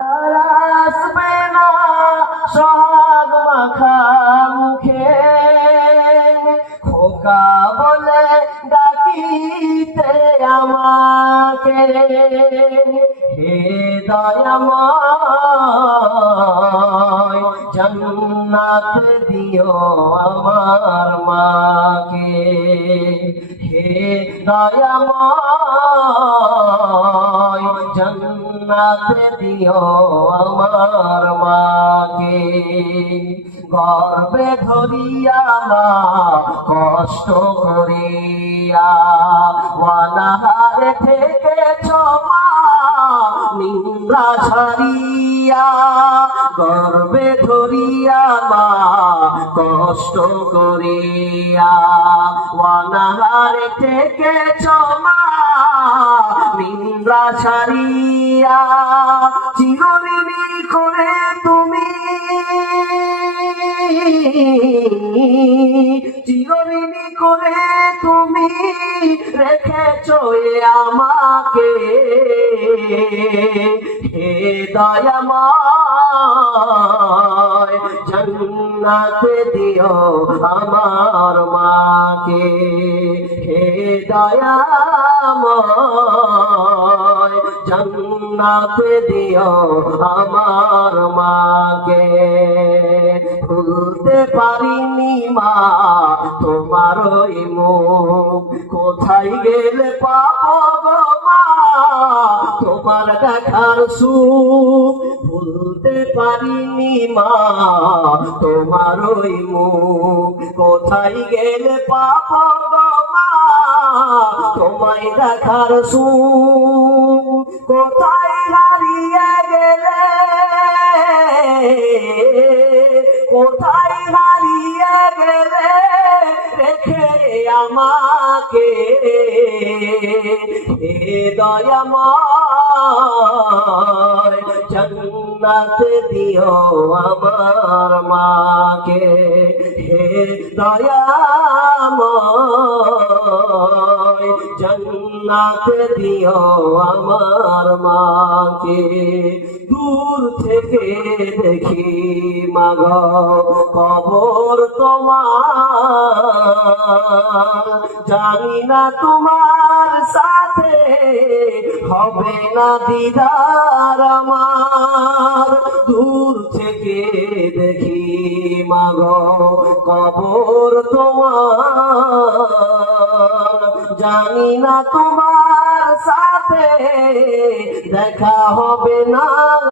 আর আসবে না সোহাগ মাখা মুখে, খোকা বলে ডাকিতে আমাকে। হে দয়াময় জান্নাত দিও আমার মাকে। হে দয়াময় জান্নাত দিও আমার মাকে। গর্বে ধরিয়া মা কষ্ট করিয়া অনাহারে থেকেছ মা নিদ্রা ছাড়িয়া। গর্বে ধরিয়া মা কষ্ট করিয়া অনাহারে থেকেছ মা নিদ্রা ছাড়িয়া। চিরঋণী করে তুমি, চিরঋণী করে তুমি রেখেছ আমাকে। হে দয়াময় জান্নাত দিও আমার মাকে। হে দয়াময় জান্নাত দিও আমার মাকে। ভুলতে পারিনি মা তোমার ওই মুখ, কোথায় গেলে পাবো গো মা তোমার দেখার সুখ। ভুলতে পারিনি মা তোমার ওই মুখ, কোথায় গেলে পাবো গো মা তোমায় দেখার সুখ। কোথায় হারিয়ে গেলে, কোথায় হারিয়ে গেলে রেখে আমাকে। হে দয়াময় জান্নাত দিও আমার মাকে। হে দয়াময় জান্নাত দিও আমার মাকে। দূর থেকে দেখি মাগো কবর তোমার, জানি না তোমার সাথে হবে না দিদার আমার। দূর থেকে দেখি মাগো কবর তোমার, জানি না তোমার সাথে দেখা হবে না।